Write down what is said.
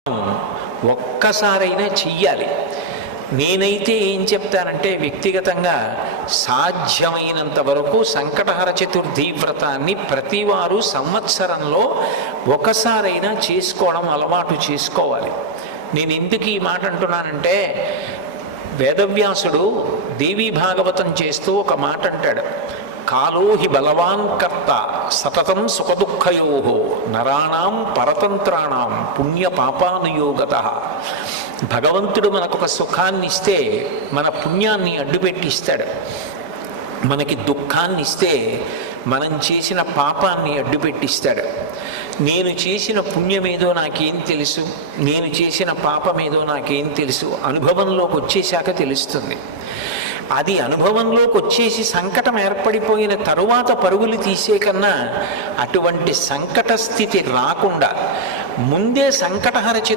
ఒక్కసారైనా చెయ్యాలి. నేనైతే ఏం చెప్తానంటే వ్యక్తిగతంగా సాధ్యమైనంత వరకు సంకటహర చతుర్థి వ్రతాన్ని ప్రతివారు సంవత్సరంలో ఒకసారైనా చేసుకోవడం అలవాటు చేసుకోవాలి. నేను ఎందుకు ఈ మాట అంటున్నానంటే, వేదవ్యాసుడు దేవీ భాగవతం చేస్తూ ఒక మాట అంటాడు, కాలో హి బలవాన్ కర్త సతతం సుఖదుఃఖయో నరాణం పరతంత్రాణం పుణ్య పాపానుయోగత. భగవంతుడు మనకొక సుఖాన్ని ఇస్తే మన పుణ్యాన్ని అడ్డుపెట్టిస్తాడు, మనకి దుఃఖాన్ని ఇస్తే మనం చేసిన పాపాన్ని అడ్డుపెట్టిస్తాడు. నేను చేసిన పుణ్యమేదో నాకేం తెలుసు, నేను చేసిన పాపమేదో నాకేం తెలుసు, అనుభవంలోకి వచ్చేశాక తెలుస్తుంది. అది అనుభవంలోకి వచ్చేసి సంకటం ఏర్పడిపోయిన తరువాత పరుగులు తీసే కన్నా అటువంటి సంకట స్థితి రాకుండా ముందే సంకటహర